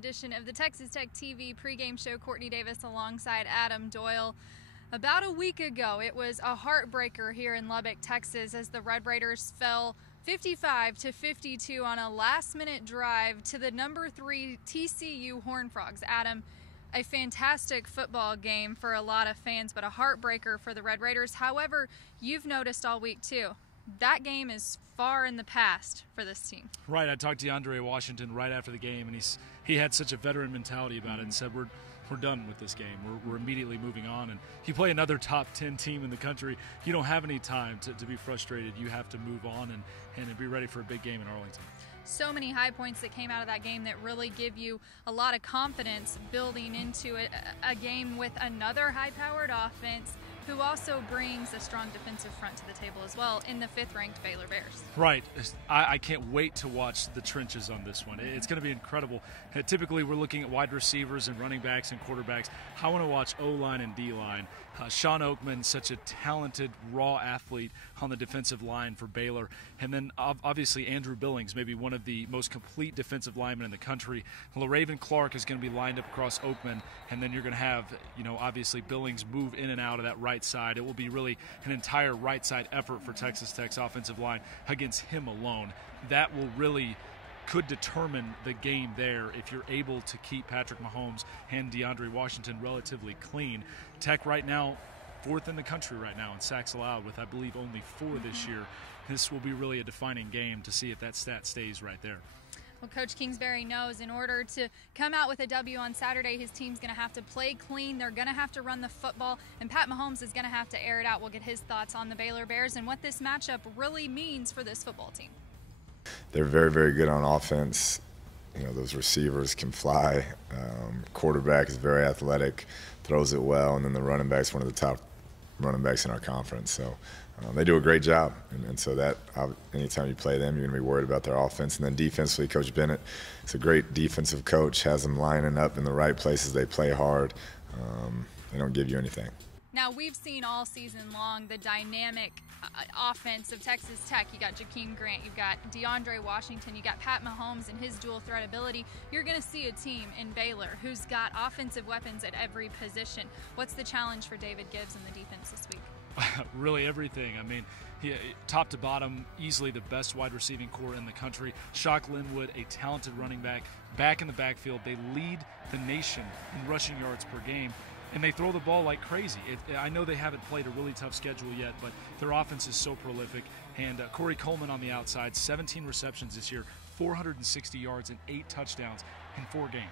edition of the Texas Tech TV pregame show. Courtney Davis alongside Adam Doyle. About a week ago, it was a heartbreaker here in Lubbock, Texas, as the Red Raiders fell 55-52 on a last-minute drive to the number 3 TCU Horned Frogs. Adam, a fantastic football game for a lot of fans, but a heartbreaker for the Red Raiders. However, you've noticed all week too, that game is far in the past for this team. Right. I talked to DeAndre Washington right after the game, and he had such a veteran mentality about it and said, we're done with this game. We're immediately moving on. And you play another top 10 team in the country, you don't have any time to be frustrated. You have to move on and be ready for a big game in Arlington. So many high points that came out of that game that really give you a lot of confidence building into it, a game with another high-powered offense who also brings a strong defensive front to the table as well in the 5th-ranked Baylor Bears. Right. I can't wait to watch the trenches on this one. It's going to be incredible. Typically, we're looking at wide receivers and running backs and quarterbacks. I want to watch O-line and D-line. Sean Oakman, such a talented, raw athlete on the defensive line for Baylor. And then, obviously, Andrew Billings, maybe one of the most complete defensive linemen in the country. LaRaven Clark is going to be lined up across Oakman. And then you're going to have, obviously Billings move in and out of that right side. It will be really an entire right side effort for Texas Tech's offensive line against him alone. That will really could determine the game there if you're able to keep Patrick Mahomes and DeAndre Washington relatively clean. Tech right now, 4th in the country right now in sacks allowed with, I believe, only 4 this year. This will be really a defining game to see if that stat stays right there. Well, Coach Kingsbury knows in order to come out with a W on Saturday, his team's going to have to play clean. They're going to have to run the football, and Pat Mahomes is going to have to air it out. We'll get his thoughts on the Baylor Bears and what this matchup really means for this football team. They're very, very good on offense. Those receivers can fly. Quarterback is very athletic, throws it well, and then the running back's one of the top running backs in our conference. So they do a great job, and so that anytime you play them, you're going to be worried about their offense. And then defensively, Coach Bennett is a great defensive coach, has them lining up in the right places. They play hard. They don't give you anything. Now, we've seen all season long the dynamic offense of Texas Tech. You got Jakeem Grant, you've got DeAndre Washington, you got Pat Mahomes and his dual threat ability. You're going to see a team in Baylor who's got offensive weapons at every position. What's the challenge for David Gibbs and the defense this week? Really everything. I mean, top to bottom, easily the best wide receiving core in the country. Shock Linwood, a talented running back in the backfield. They lead the nation in rushing yards per game. And they throw the ball like crazy. I know they haven't played a really tough schedule yet, but their offense is so prolific. And Corey Coleman on the outside, 17 receptions this year, 460 yards and 8 touchdowns in 4 games.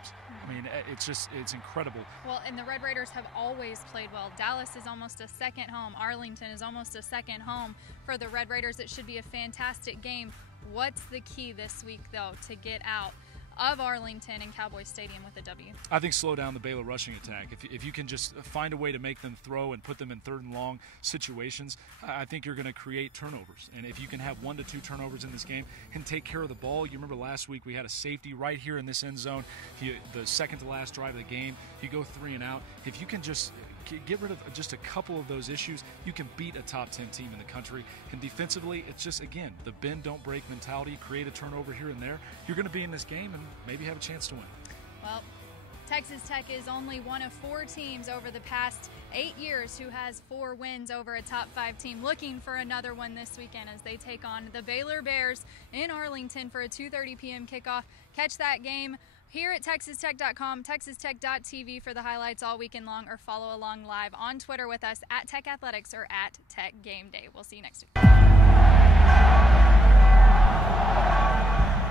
I mean, it's incredible. Well, and the Red Raiders have always played well. Dallas is almost a second home. Arlington is almost a second home for the Red Raiders. It should be a fantastic game. What's the key this week, though, to get out of Arlington and Cowboys Stadium with a W? I think slow down the Baylor rushing attack. If you can just find a way to make them throw and put them in 3rd and long situations, I think you're going to create turnovers. And if you can have 1 to 2 turnovers in this game and take care of the ball, you remember last week we had a safety right here in this end zone. The second to last drive of the game, you go 3 and out. If you can just get rid of just a couple of those issues, you can beat a top 10 team in the country. And defensively, it's just, again, the bend don't break mentality. Create a turnover here and there. You're going to be in this game and maybe have a chance to win. Well, Texas Tech is only one of 4 teams over the past 8 years who has 4 wins over a top 5 team, looking for another one this weekend as they take on the Baylor Bears in Arlington for a 2:30 p.m. kickoff. Catch that game here at TexasTech.com, TexasTech.tv for the highlights all weekend long, or follow along live on Twitter with us at Tech Athletics or at Tech Game Day. We'll see you next week.